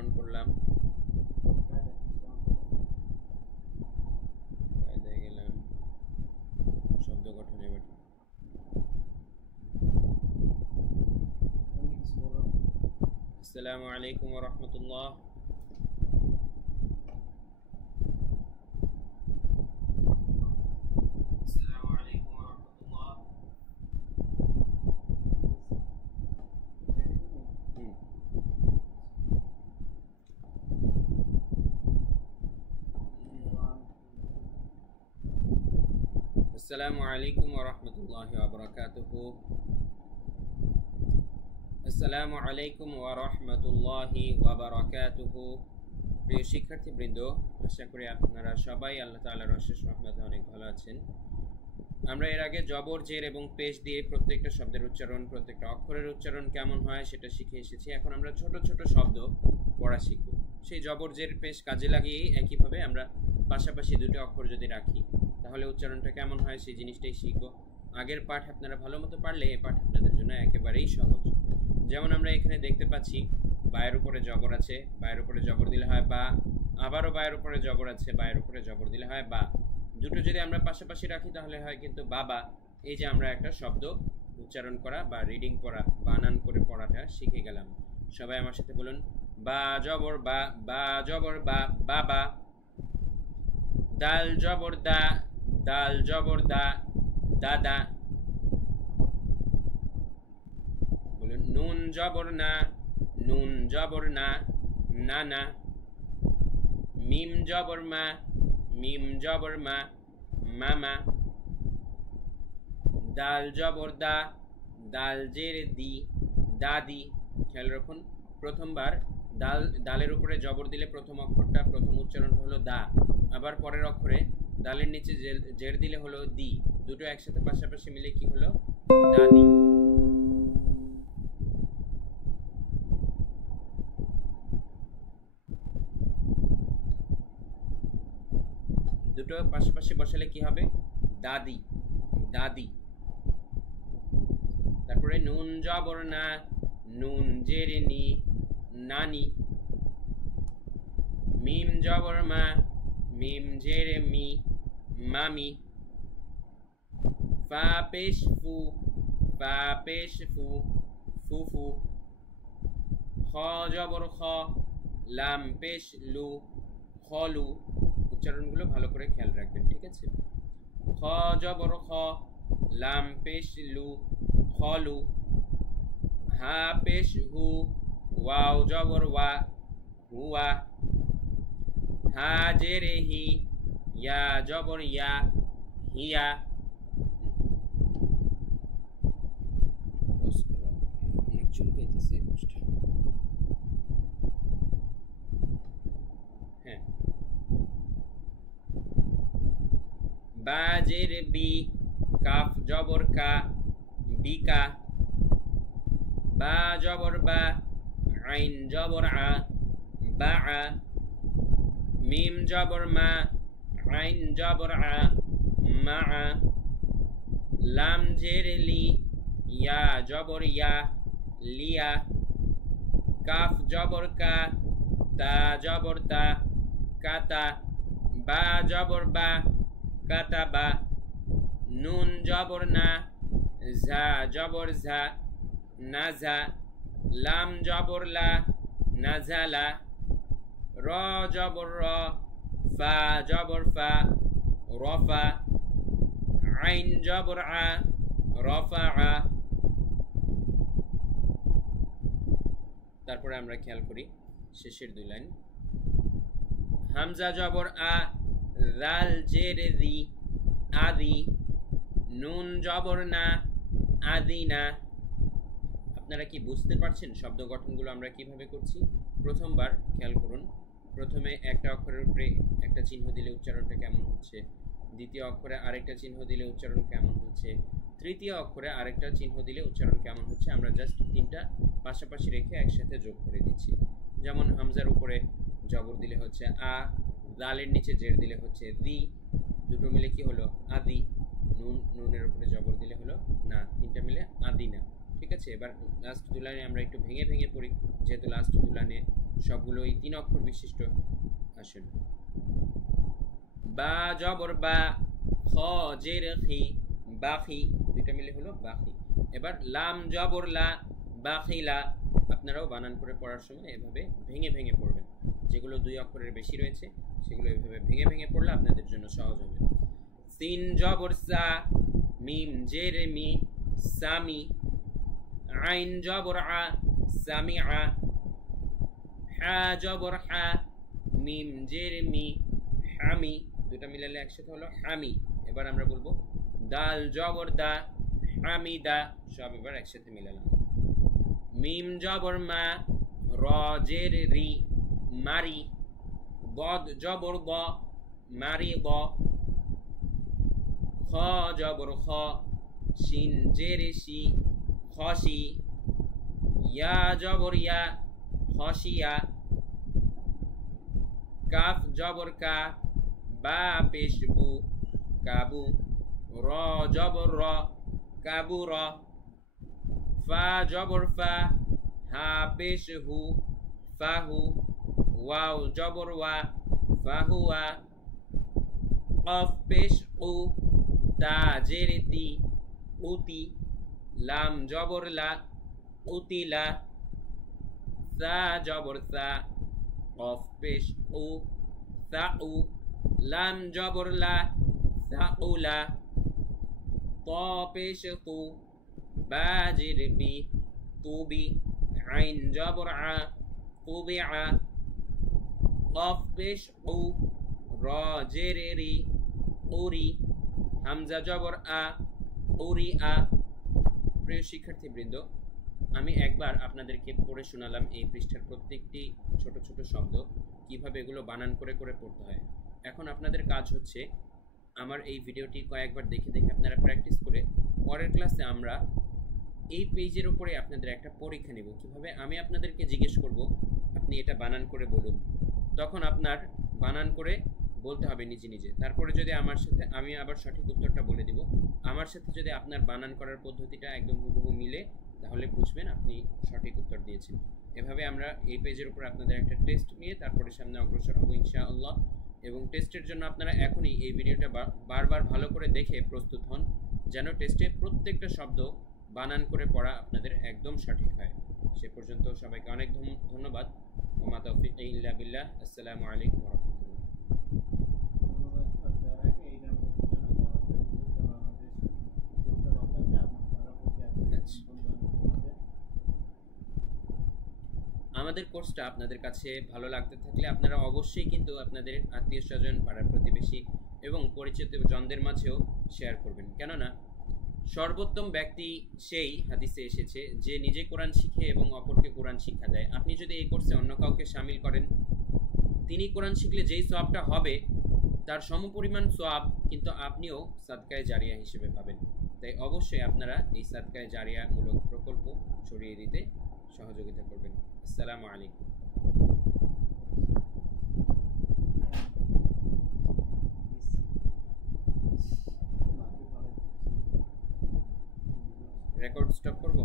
উচ্চারণ করলাম, কায়দায় গেলাম, শব্দ গঠন। এবার আসসালামু আলাইকুম ওয়া রাহমাতুল্লাহ। আসসালামু আলাইকুম ওয়া রাহমাতুল্লাহ। আসসালামু আলাইকুম ওয়া রাহমাতুল্লাহি ওয়া বারাকাতুহু। আসসালামু আলাইকুম ওয়া রাহমাতুল্লাহি ওয়া বারাকাতুহু। প্রিয় শিক্ষার্থীবৃন্দ, আশা করি আপনারা সবাই আল্লাহ তাআলার অশেষ রহমতে অনেক ভালো আছেন। আমরা এর আগে জবর, জের এবং পেশ দিয়ে প্রত্যেকটা শব্দের উচ্চারণ, প্রত্যেকটা অক্ষরের উচ্চারণ কেমন হয় সেটা শিখে এসেছি। এখন আমরা ছোট ছোট শব্দ পড়া শিখব। সেই জবর, জের, পেশ কাজে লাগিয়েই একইভাবে আমরা পাশাপাশি দুটো অক্ষর যদি রাখি তাহলে উচ্চারণটা কেমন হয় সেই জিনিসটাই শিখব। আগের পাঠ আপনারা ভালো মতো পারলে এই পাঠ আপনাদের জন্য একেবারেই সহজ। যেমন আমরা এখানে দেখতে পাচ্ছি বায়ের উপরে জবর আছে, বায়ের উপরে জবর দিলে হয় বা, আবারও বায়ের উপরে জবর আছে, বায়ের উপরে জবর দিলে হয় বা। দুটো যদি আমরা পাশাপাশি রাখি তাহলে হয় কিন্তু বাবা। এই যে আমরা একটা শব্দ উচ্চারণ করা বা রিডিং পড়া, বানান করে পড়াটা শিখে গেলাম। সবাই আমার সাথে বলুন, বা জবর বা, বা জবর বা, বাবা। দাল জবর দা, দাল জবর দা, দাদা। বলুন নুন জবর না, নুন জবর না, নানা। মিম জবর মা, মিম জবর মা, মামা। দাল জবর দা, দাল জের দি, দাদি। খেয়াল রাখুন, প্রথমবার দালের উপরে জবর দিলে প্রথম অক্ষরটা, প্রথম উচ্চারণটা হলো দা। আবার পরের অক্ষরে দালের নিচে জের দিলে হলো দি। দুটো একসাথে পাশাপাশি মিলে কি হলো? দাদি। দুটো পাশাপাশি বসালে কি হবে? দাদি, দাদি। তারপরে নুন জবর না, নুন জের নি, নানি। মিম জবর মা, মিম জের মি, মামি। ফা পেশ ফু, ফা পেশ ফু, ফুফু। খ জবর খ, লাম পেশ লু, খলু। উচ্চারণগুলো ভালো করে খেয়াল রাখবেন, ঠিক আছে? খ জবর খ, লাম পেশ লু, খলু। হা পেশ হু, ওয়াও জবর ওয়া, হুয়া। হা জেরে হি, ইয়া জবর ইয়া, হিয়া। অনেক চুলকাইতেছে এই বসটা। হ্যাঁ। বা জের বি, কাফ জবর কা, বিকা। বা জবর বা, আইন জবর আ, বা আ। মিম জবর মা, আইন জবর আ, মা আ। লাম জের লি, ইয়া জবর ইয়া, লিয়া। কাফ জবর কা, তা জবর তা, কাতা। বা জবর বা, কাতা বা। নুন জবর না, ঝা জবর ঝা, নাঝা। লাম জবর লা, নাঝালা। র জবর র, ফা জবর ফা, রফা। আইন জবর আ, রফা আ। তারপরে আমরা খেয়াল করি শেষের দুই লাইন। হামজা জবর আ, জাল জের দি, আদি। নুন জবর না, আদিনা। আপনারা কি বুঝতে পারছেন শব্দ গঠনগুলো আমরা কিভাবে করছি? প্রথমবার খেয়াল করুন, প্রথমে একটা অক্ষরের উপরে একটা চিহ্ন দিলে উচ্চারণটা কেমন হচ্ছে, দ্বিতীয় অক্ষরে আরেকটা চিহ্ন দিলে উচ্চারণ কেমন হচ্ছে, তৃতীয় অক্ষরে আরেকটা চিহ্ন দিলে উচ্চারণ কেমন হচ্ছে, আমরা জাস্ট তিনটা পাশাপাশি রেখে একসাথে যোগ করে দিচ্ছি। যেমন হামজার উপরে জবর দিলে হচ্ছে আ, দালের নিচে জের দিলে হচ্ছে দি, দুটো মিলে কি হলো? আদি। নুনের উপরে জবর দিলে হলো না, তিনটা মিলে আদি না। ঠিক আছে, এবার লাস্ট দু লাইনে আমরা একটু ভেঙে ভেঙে পড়ি, যেহেতু লাস্ট দু লাইনে সবগুলো এই 3 অক্ষর বিশিষ্ট আসেন। বা জবর বা, খ জের খি, বাখি, দুইটা মিলে হলো বাখি। এবার লাম জবর লা, বাখিলা। আপনারাও বানান করে পড়ার সময় এভাবে ভেঙে ভেঙে পড়বেন। যেগুলো 2 অক্ষরের বেশি রয়েছে সেগুলো এভাবে ভেঙে ভেঙে পড়লে আপনাদের জন্য সহজ হবে। সিন জবর সা, মিম জের মি, সামি। আইন জবর আ, সামিআ। হা জবর হা, মিম জের মি, হামি। দুটা মিলালে একসাথে হলো হামি। এবার আমরা বলবো দাল জবর দা, হামিদা। সব এবার একসাথে মিলালাম। মিম জবর মা, র জের রি, মারি। বদ জবর ব, মারি ব। খ জবর খ, শিন জের শি, খসি। ইয়া জবর ইয়া, খসিয়া। কাফ জবর কা, বা পেশ বু, কাবু। র জবর র, কাবু র। ফা জবর ফা, হা পেশ হু, ফাহু। ওয়াও জবর ওয়া, ফাহুয়া। কফ পেশ উ, তা জের তি, উতি। লাম জবর লা, উতিলা। সা জবর সা, কফ পেশ উ, সাউ। লাম জবর লা, সাউলা। ত পেশ তু, বা জের বি, তুবি। আইন জবর আ, তুবিআ। কফ পেশ উ, র জের রি, উরি। হামজা জবর আ, উরি আ। প্রিয় শিক্ষার্থীবৃন্দ, আমি একবার আপনাদেরকে পড়ে শোনালাম এই পৃষ্ঠার প্রত্যেকটি ছোট ছোট শব্দ, কিভাবে এগুলো বানান করে করে পড়তে হয়। এখন আপনাদের কাজ হচ্ছে আমার এই ভিডিওটি কয়েকবার দেখে দেখে আপনারা প্র্যাকটিস করে পরের ক্লাসে আমরা এই পেজের উপরে আপনাদের একটা পরীক্ষা নেব। কিভাবে আমি আপনাদেরকে জিজ্ঞেস করব আপনি এটা বানান করে বলুন, তখন আপনার বানান করে বলতে হবে নিজে নিজে। তারপরে যদি আমার সাথে আমি আবার সঠিক উত্তরটা বলে দিব, আমার সাথে যদি আপনার বানান করার পদ্ধতিটা একদম হুবহু মিলে, তাহলে বুঝবেন আপনি সঠিক উত্তর দিয়েছেন। এভাবে আমরা এই পেজের উপর আপনাদের একটা টেস্ট নিয়ে তারপরে সামনে অগ্রসর হব ইনশাআল্লাহ। এবং টেস্টের জন্য আপনারা এখনই এই ভিডিওটা বারবার ভালো করে দেখে প্রস্তুত হন, যেন টেস্টে প্রত্যেকটা শব্দ বানান করে পড়া আপনাদের একদম সঠিক হয়। সে পর্যন্ত সবাইকে অনেক ধন্যবাদ। ওমা তাওফিক ইল্লা বিল্লাহ। আসসালামু আলাইকুম ওয়া রাহমাতুল্লাহ। আমাদের কোর্সটা আপনাদের কাছে ভালো লাগতে থাকলে আপনারা অবশ্যই কিন্তু আপনাদের আত্মীয় স্বজন, পাড়ার প্রতিবেশী এবং পরিচিত জনদের মাঝেও শেয়ার করবেন। কেননা সর্বোত্তম ব্যক্তি সেই হাদিসে এসেছে যে নিজে কোরআন শিখে এবং অপরকে কোরআন শিক্ষা দেয়। আপনি যদি এই কোর্সে অন্য কাউকে শামিল করেন, তিনি কোরআন শিখলে যেই সওয়াবটা হবে তার সমপরিমাণ সওয়াব কিন্তু আপনিও সাদকায়ে জারিয়া হিসেবে পাবেন। তাই অবশ্যই আপনারা এই সাদকায়ে জারিয়া মূলক প্রকল্প ছড়িয়ে দিতে সহযোগিতা করবেন। আসসালামু আলাইকুম। রেকর্ড স্টপ করব।